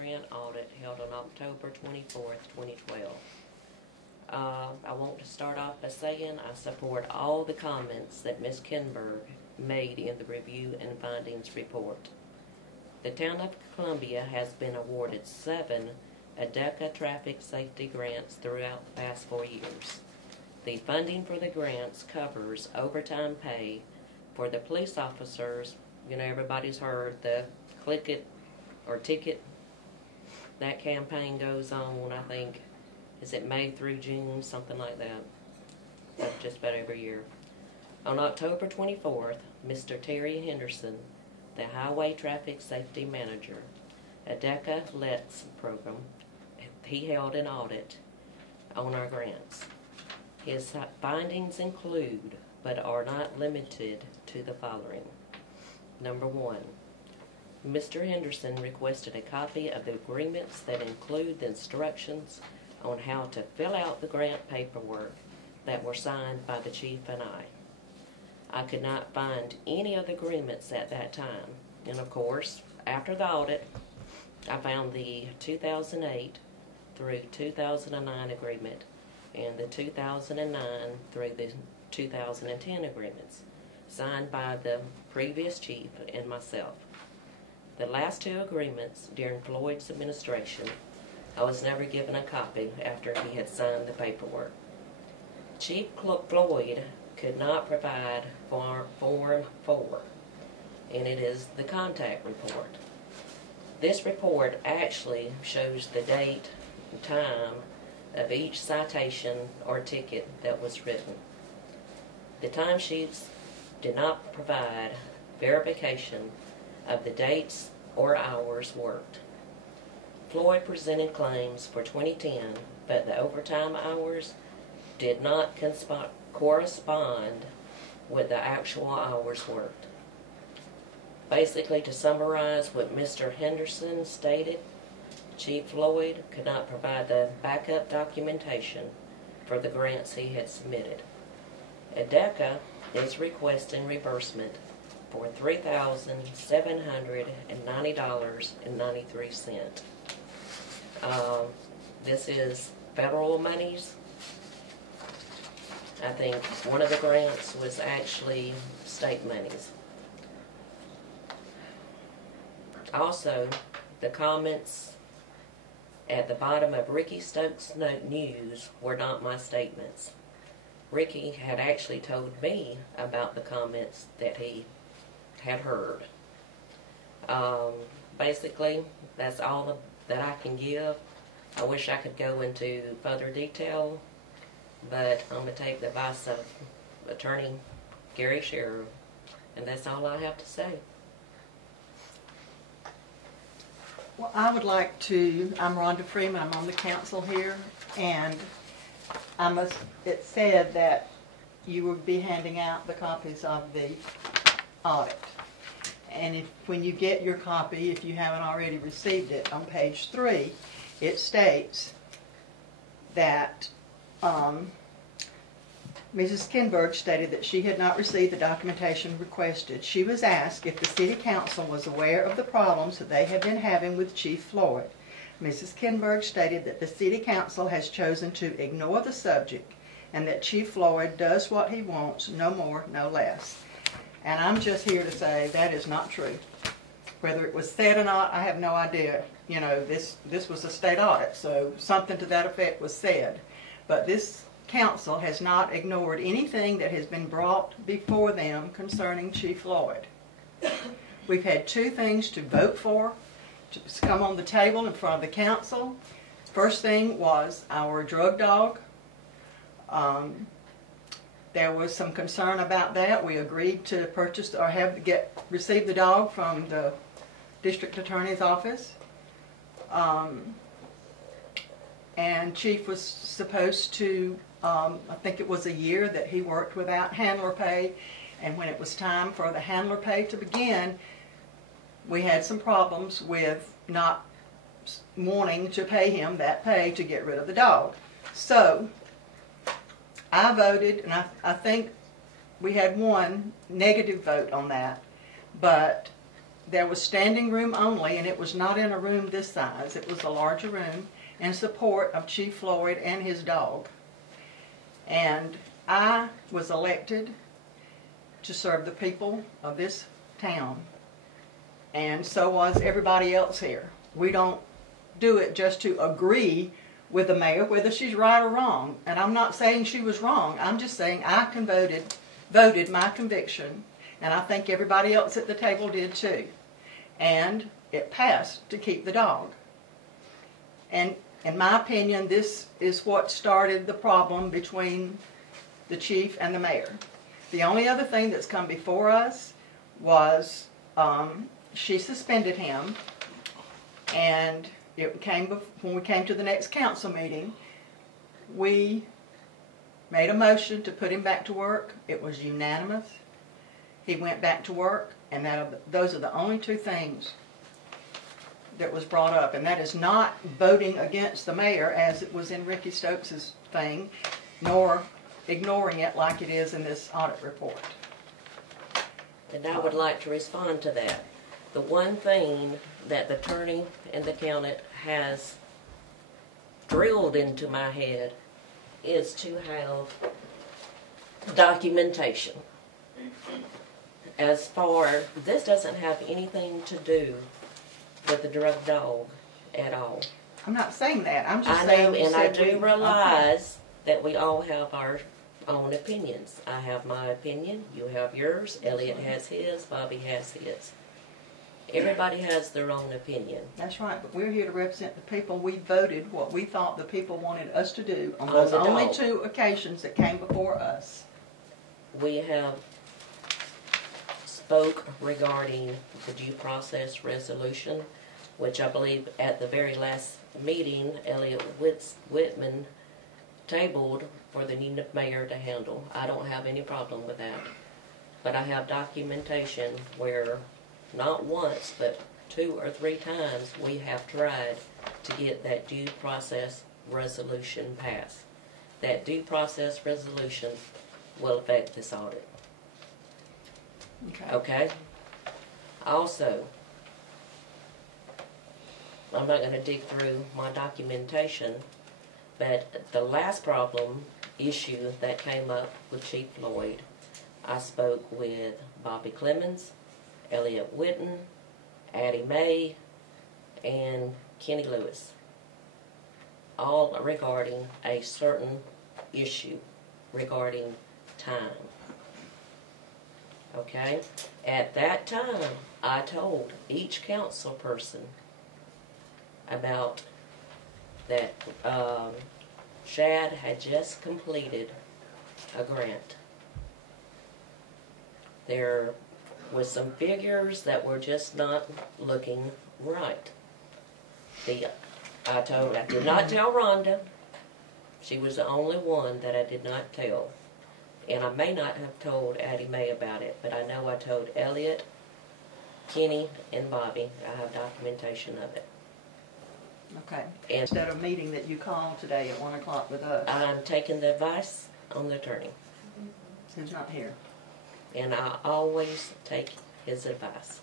grant audit held on October 24th, 2012. I want to start off by saying I support all the comments that Ms. Kinberg made in the review and findings report. The Town of Columbia has been awarded 7 ADECA traffic safety grants throughout the past 4 years. The funding for the grants covers overtime pay for the police officers. You know, everybody's heard the Click It or Ticket. That campaign goes on, I think, is it May through June, something like that. That's just about every year. On October 24th, Mr. Terry Henderson, the Highway Traffic Safety Manager, ADECA LETS program, he held an audit on our grants. His findings include, but are not limited to, the following. Number 1, Mr. Henderson requested a copy of the agreements that include the instructions on how to fill out the grant paperwork that were signed by the Chief and I could not find any of the agreements at that time. And of course, after the audit, I found the 2008 through 2009 agreement and the 2009 through the 2010 agreements, signed by the previous chief and myself. The last 2 agreements during Floyd's administration, I was never given a copy after he had signed the paperwork. Chief Floyd could not provide Form 4, and it is the contact report. This report actually shows the date and time of each citation or ticket that was written. The timesheets did not provide verification of the dates or hours worked. Floyd presented claims for 2010, but the overtime hours did not correspond with the actual hours worked. Basically, to summarize what Mr. Henderson stated, Chief Floyd could not provide the backup documentation for the grants he had submitted. ADECA is requesting reimbursement for $3,790.93. This is federal monies. I think one of the grants was actually state monies. Also, the comments at the bottom of Ricky Stokes' news were not my statements. Ricky had actually told me about the comments that he had heard. Basically, that's all that I can give. I wish I could go into further detail, but I'm going to take the advice of Attorney Gary Sherrill, and that's all I have to say. Well, I would like to, I'm Rhonda Freeman, I'm on the council here, and it said that you would be handing out the copies of the audit. And when you get your copy, if you haven't already received it, on page 3, it states that Mrs. Kinberg stated that she had not received the documentation requested. She was asked if the City Council was aware of the problems that they had been having with Chief Floyd. Mrs. Kinberg stated that the City Council has chosen to ignore the subject and that Chief Floyd does what he wants, no more, no less. And I'm just here to say that is not true. Whether it was said or not, I have no idea. You know, this was a state audit, so something to that effect was said. But this council has not ignored anything that has been brought before them concerning Chief Floyd. We've had 2 things to vote for to come on the table in front of the council. First thing was our drug dog. There was some concern about that. We agreed to purchase or receive the dog from the district attorney's office. And Chief was supposed to, I think it was a year that he worked without handler pay, and when it was time for the handler pay to begin, we had some problems with not wanting to pay him that pay to get rid of the dog. So I voted, and I think we had 1 negative vote on that, but there was standing room only, and it was not in a room this size. It was a larger room in support of Chief Floyd and his dog. And I was elected to serve the people of this town, and so was everybody else here. We don't do it just to agree with the mayor whether she's right or wrong. And I'm not saying she was wrong. I'm just saying I voted my conviction, and I think everybody else at the table did too. And it passed to keep the dog. And in my opinion, this is what started the problem between the chief and the mayor. The only other thing that's come before us was she suspended him, and when we came to the next council meeting, we made a motion to put him back to work. It was unanimous. He went back to work, and those are the only two things that was brought up. And that is not voting against the mayor as it was in Ricky Stokes' thing, nor ignoring it like it is in this audit report. And I would like to respond to that. The one thing that the attorney and the accountant has drilled into my head is to have documentation. As far, this doesn't have anything to do with the drug dog at all. I'm not saying that. I'm just I saying. know, and I do realize that we all have our own opinions. I have my opinion, you have yours, Elliot has his, Bobby has his. Everybody has their own opinion. That's right, but we're here to represent the people. We voted what we thought the people wanted us to do on On those the only dog. 2 occasions that came before us. We have spoke regarding the due process resolution, which I believe at the very last meeting, Elliot Whitman tabled for the new mayor to handle. I don't have any problem with that. But I have documentation where not once, but 2 or 3 times we have tried to get that due process resolution passed. That due process resolution will affect this audit. Okay? Also, I'm not going to dig through my documentation, but the last issue that came up with Chief Floyd, I spoke with Bobby Clemens, Elliot Whitten, Addie Mae, and Kenny Lewis, all regarding a certain issue regarding time. Okay? At that time, I told each council person about that Shad had just completed a grant. There was some figures that were just not looking right. I did not tell Rhonda. She was the only one that I did not tell. And I may not have told Addie Mae about it, but I know I told Elliot, Kenny, and Bobby. I have documentation of it. Okay. And Instead of meeting that you called today at 1 o'clock with us, I'm taking the advice on the attorney. who's not here. And I always take his advice.